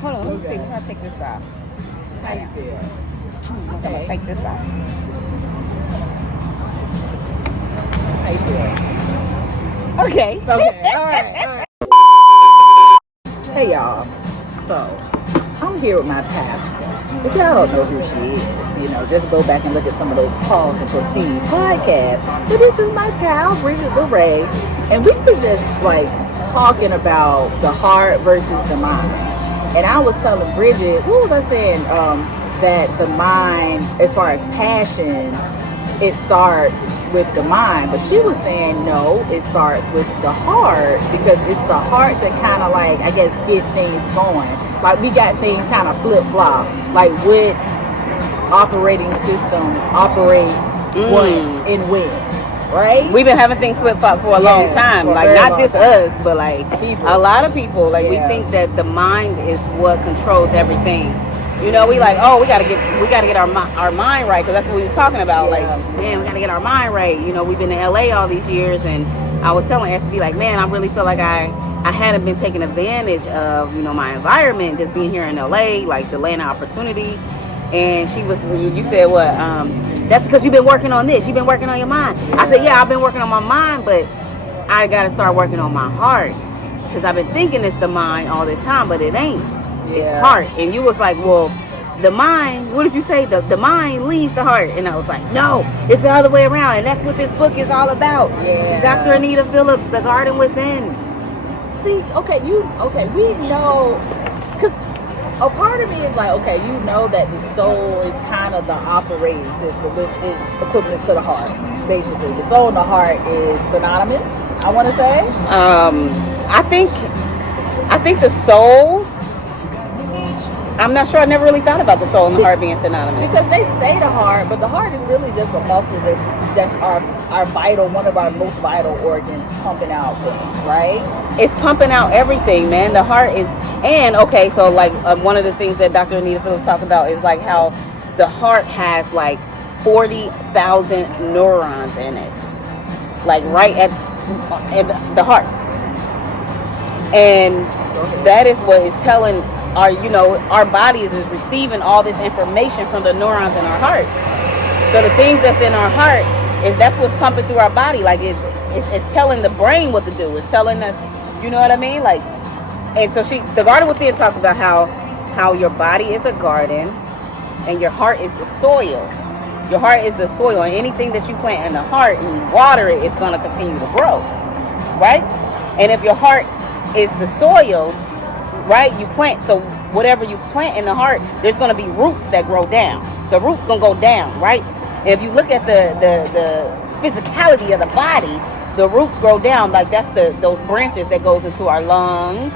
Hold on, let me see. Let me take this out. How you feel? I'm gonna take this out. How you feel? Okay. Okay. All right. Hey y'all. So I'm here with my pastor. If y'all don't know who she is, just go back and look at some of those Pause and Proceed podcasts. But this is my pal, Bridgett LaRe, and we was just like talking about the heart versus the mind. And I was telling Bridgett, what was I saying? That the mind, as far as passion, it starts with the mind. But she was saying no, it starts with the heart, because it's the heart that kind of like, I guess, get things going. Like we got things kind of flip-flop. Like what operating system operates once and when, right? We've been having things flip-flop for a long time. Like not just us, but like a lot of people. Like we think that the mind is what controls everything. We like, oh, we gotta get our mind right, because that's what we was talking about. Like, man, we gotta get our mind right. We've been in LA all these years, and I was telling SB, like, man, I really feel like I hadn't been taking advantage of my environment, just being here in LA, like the land of opportunity. And you said what? That's because you've been working on this. You've been working on your mind. I said, yeah, I've been working on my mind, but I gotta start working on my heart, because I've been thinking it's the mind all this time, but it ain't. It's heart. And you was like, well, the mind, what did you say? The mind leads the heart. And I was like, no, it's the other way around. And that's what this book is all about. Dr. Anita Phillips, The Garden Within. See, we know, because a part of me is like, okay, that the soul is kind of the operating system, which is equivalent to the heart, basically. The soul and the heart is synonymous, I want to say. I think the soul, I'm not sure. I never really thought about the soul and the heart being synonymous. Because they say the heart, but the heart is really just a muscle that's our vital, one of our most vital organs, pumping out things, right? It's pumping out everything, man. The heart is, and okay, so like one of the things that Dr. Anita Phillips talked about is like how the heart has like 40,000 neurons in it, like right at the heart, and that is what is telling our bodies is receiving all this information from the neurons in our heart. So the things that's in our heart that's what's pumping through our body. Like it's telling the brain what to do. It's telling us, you know what I mean? Like, and so the Garden Within talks about how your body is a garden and your heart is the soil. Your heart is the soil, and anything that you plant in the heart and you water it, it's going to continue to grow, right? And if your heart is the soil, right, you plant, so whatever you plant in the heart, there's going to be roots that grow down. The roots going to go down, right? And if you look at the physicality of the body, the roots grow down. Like that's those branches that goes into our lungs.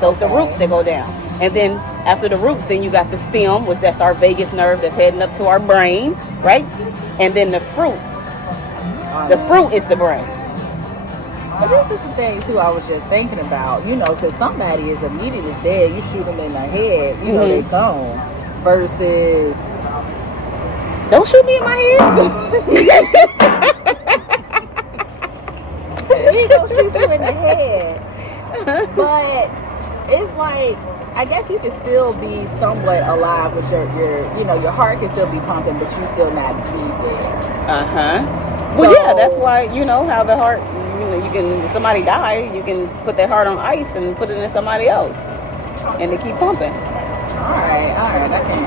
Those the roots that go down. And then after the roots, then you got the stem, which that's our vagus nerve that's heading up to our brain, right? And then the fruit. The fruit is the brain. But this is the thing too I was just thinking about, because somebody is immediately dead, you shoot them in the head, they gone. Versus, don't shoot me in my head. We ain't gonna shoot you in the head. But it's like, I guess you can still be somewhat alive with your heart can still be pumping, but you still not dead. Well, yeah, that's why, how the heart, you can, somebody die, you can put their heart on ice and put it in somebody else, and they keep pumping. All right,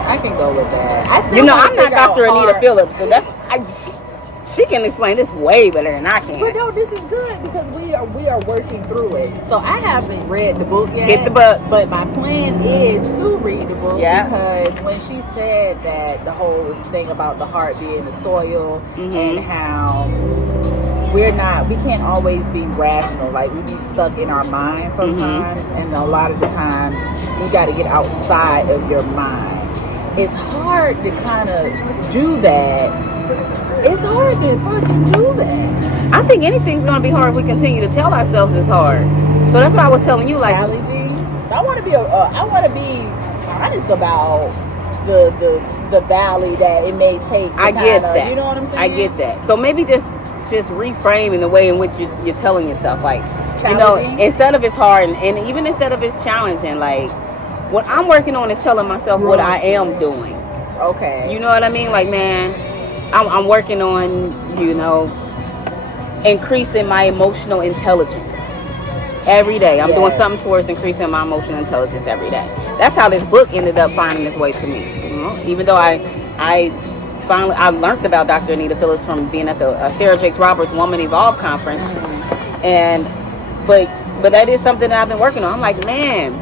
I can go with that. I'm not Dr. Anita Phillips, so she can explain this way better than I can. But no, this is good because we are working through it. So I haven't read the book yet. Get the book. But my plan is to read the book because when she said that the whole thing about the heart being the soil and how we can't always be rational. Like we be stuck in our mind sometimes, and a lot of the times you got to get outside of your mind. It's hard to kind of do that. It's hard to fucking do that. I think anything's gonna be hard if we continue to tell ourselves it's hard. So that's why I was telling you, like, I want to be honest about the valley that it may take. I get that. You know what I'm saying? I get that. So maybe just reframe in the way in which you're telling yourself, like, challenging? Instead of it's hard and even instead of it's challenging, like, what I'm working on is telling myself what I am doing. Okay. You know what I mean? Like, man, I'm working on, you know, increasing my emotional intelligence every day. I'm doing something towards increasing my emotional intelligence every day. That's how this book ended up finding its way to me. You know? Even though I learned about Dr. Anita Phillips from being at the Sarah Jakes Roberts Woman Evolve conference, but that is something that I've been working on. I'm like, man,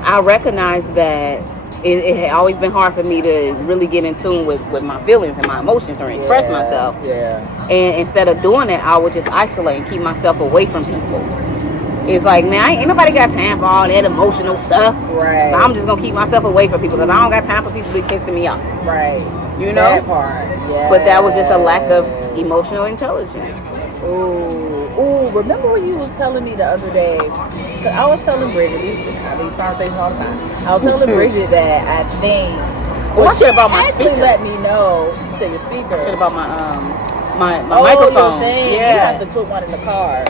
I recognize that it had always been hard for me to really get in tune with my feelings and my emotions or express myself. Yeah. And instead of doing that, I would just isolate and keep myself away from people. It's like, man, ain't nobody got time for all that emotional stuff. Right. So I'm just gonna keep myself away from people because I don't got time for people to be pissing me off. Right. You know? That part. Yeah. But that was just a lack of emotional intelligence. Ooh, remember when you was telling me the other day, cause I was telling Bridget, we have these conversations all the time. I was telling Bridget that I think, she about my actually speaker. let me know, say your speaker. Shit about my microphone. Your thing. Yeah. You have to put one in the car.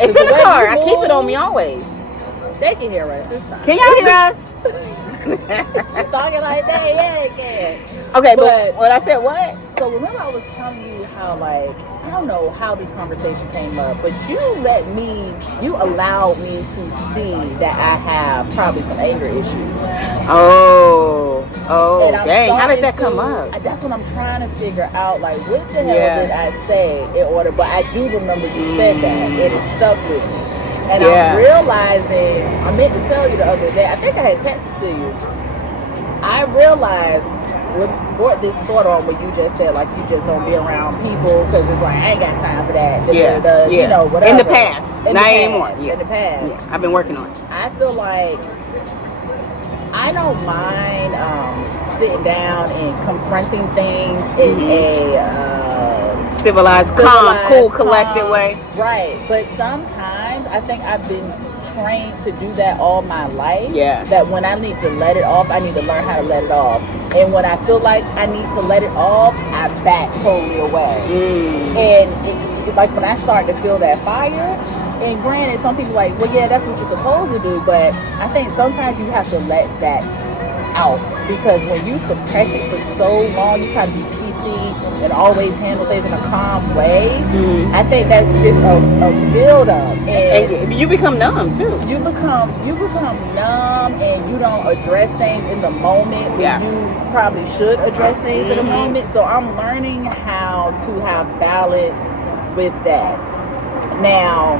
It's in the car. I keep it on me always. They can hear us this time. Can y'all hear us? I'm talking like that, yeah, they can. Okay, but when I said what? So remember I was telling you how, like, I don't know how this conversation came up, but you allowed me to see that I have probably some anger issues. Oh, dang, how did that come up? That's what I'm trying to figure out, like, what the hell did I say in order, but I do remember you said that, and it stuck with me. And I'm realizing, I meant to tell you the other day, I think I had texted to you, I realized what brought this thought on when you just said, like, you just don't be around people because it's like, I ain't got time for that. You know, whatever. In the past. Not anymore. Yeah. In the past. Yeah. I've been working on it. I feel like I don't mind sitting down and confronting things in a civilized, calm, cool, collected way. Right. But sometimes I think I've been trained to do that all my life. Yeah. That when I need to let it off, I need to learn how to let it off. And when I feel like I need to let it off, I back totally away. And like when I start to feel that fire, and granted, some people like, well, yeah, that's what you're supposed to do. But I think sometimes you have to let that out, because when you suppress it for so long, you try to be PC and always handle things in a calm way. I think that's just a build-up, and you become numb too. You become numb, and you don't address things in the moment when you probably should address things in the moment. So I'm learning how to have balance with that. Now,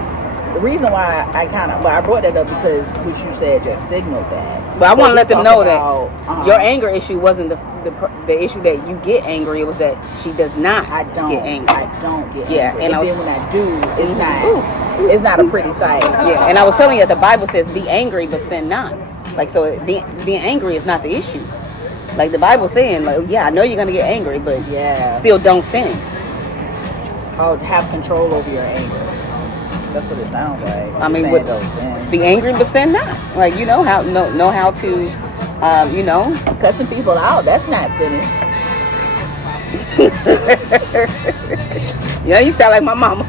the reason why I brought that up because what you said just signaled that. But I want to let them know that your anger issue wasn't the issue that you get angry. It was that she does not get angry. I don't get angry. And then when I do, it's not a pretty sight. Yeah, and I was telling you that the Bible says be angry but sin not. Like, so being angry is not the issue. Like the Bible saying, like, yeah, I know you're going to get angry, but still don't sin. Oh, have control over your anger. That's what it sounds like. I mean, be angry but sin not. Like, you know how to, you know, cussing people out. That's not sinning. Yeah, you sound like my mama.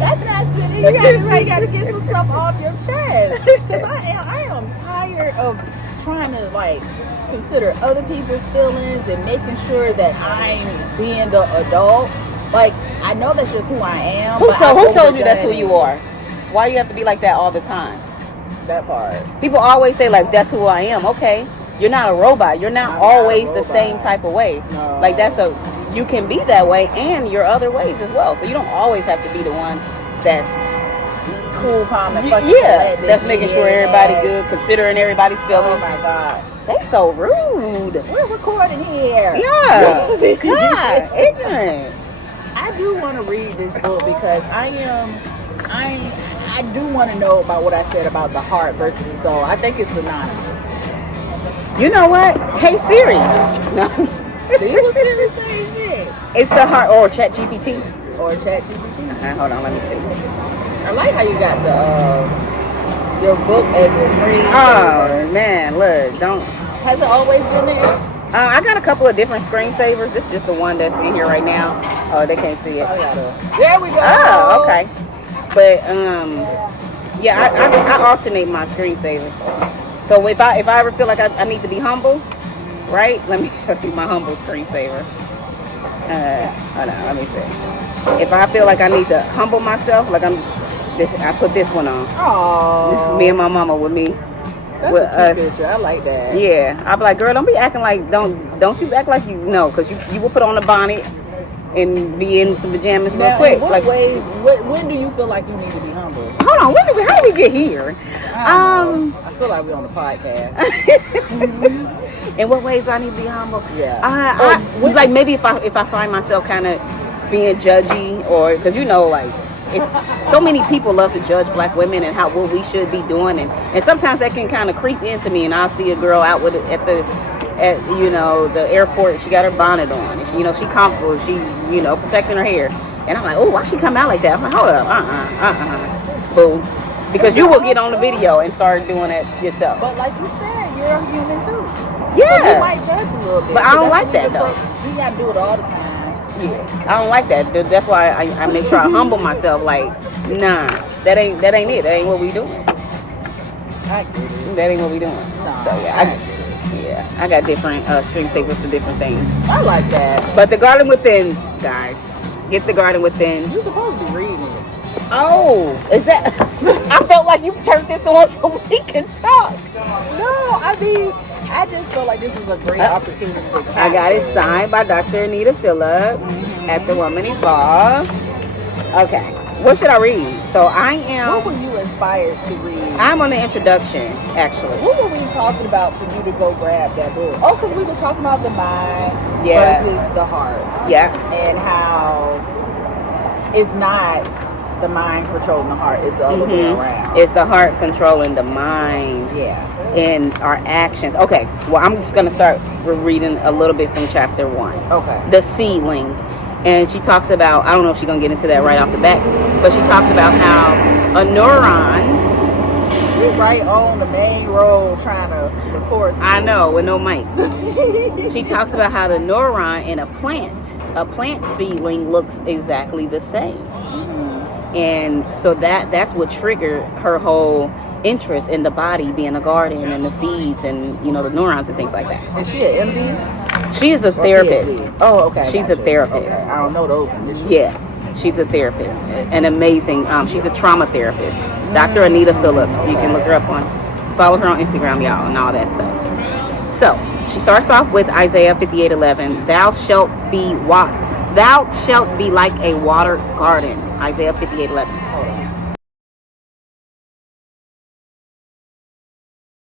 That's not sinning. You gotta get some stuff off your chest. Because I am tired of trying to, like, consider other people's feelings and making sure that I'm being the adult. Like, I know that's just who I am. Who told you that's who you are? Why you have to be like that all the time? That part. People always say, like, that's who I am. Okay, you're not a robot. You're not always the same type of way. No. Like, you can be that way and your other ways as well. So you don't always have to be the one that's cool, calm, and that's making sure everybody good, considering everybody's feelings. Oh my God. They so rude. We're recording here. Yeah. God, ignorant. I do want to read this book because I do want to know about what I said about the heart versus the soul. I think it's synonymous. You know what? Hey Siri. No. See what Siri saying? Shit. It's the heart or ChatGPT. Hold on, let me see. I like how you got your book as a screen. Oh man, look, don't. Has it always been there? I got a couple of different screensavers. This is just the one that's in here right now. Oh, they can't see it. There we go. Oh, okay. But Yeah, I alternate my screensaver. So if I ever feel like I need to be humble, right? Let me show you my humble screensaver. Hold on, let me see. If I feel like I need to humble myself, like I put this one on. Oh, Me and my mama with me. that's With a cute picture. I like that. Yeah, I'm like, girl, don't be acting like don't you act like you know, because you will put on a bonnet and be in some pajamas real Now, quick. in what Like, ways? When do you feel like you need to be humble? hold on, how did we get here? I feel like we're on the podcast. In what ways do I need to be humble? Yeah. Like maybe if I find myself kind of being judgy, or because like it's so many people love to judge black women and what we should be doing, and sometimes that can kind of creep into me, and I'll see a girl out with it at the airport. She got her bonnet on, and she comfortable, she protecting her hair, and I'm like, oh, why she come out like that? I'm like, hold up, boo, because you will get on the video and start doing it yourself. But like you said, you're a human too. Yeah, so you might judge a little bit, but I don't like that though. You gotta do it all the time. Yeah, I don't like that. That's why I make sure I humble myself. Like, nah, that ain't it. That ain't what we doing. I get it. That ain't what we doing. Nah, So I got different screensavers for different things. I like that. But the Garden Within, guys, get the Garden Within. You're supposed to be reading it. Oh, is that? I felt like you turned this on so we can talk. No, I mean, I just felt like this was a great opportunity to I got it signed by Dr. Anita Phillips at the Woman Evolve. Okay, what should I read? So I am. What were you inspired to read? I'm on the introduction, actually. What were we talking about for you to go grab that book? Oh, because we was talking about the mind versus the heart. Yeah. And how it's not the mind controlling the heart, it's the other way around. It's the heart controlling the mind. Yeah. And our actions. Okay, well, I'm just going to start reading a little bit from chapter 1. Okay. The seedling. And she talks about, I don't know if she's going to get into that right off the bat, but she talks about how a neuron. We right on the main road trying to record. I know, with no mic. She talks about how the neuron in a plant seedling looks exactly the same. And so that's what triggered her whole interest in the body being a garden and the seeds and the neurons and things like that. Is she an MD? She is a therapist. Oh, okay. She's a therapist. Okay. I don't know those initials. Yeah, she's a therapist. An amazing. She's a trauma therapist. Dr. Anita Phillips. You can look her up follow her on Instagram, y'all, and all that stuff. So she starts off with Isaiah 58:11. Thou shalt be like a watered garden. Isaiah 58:11.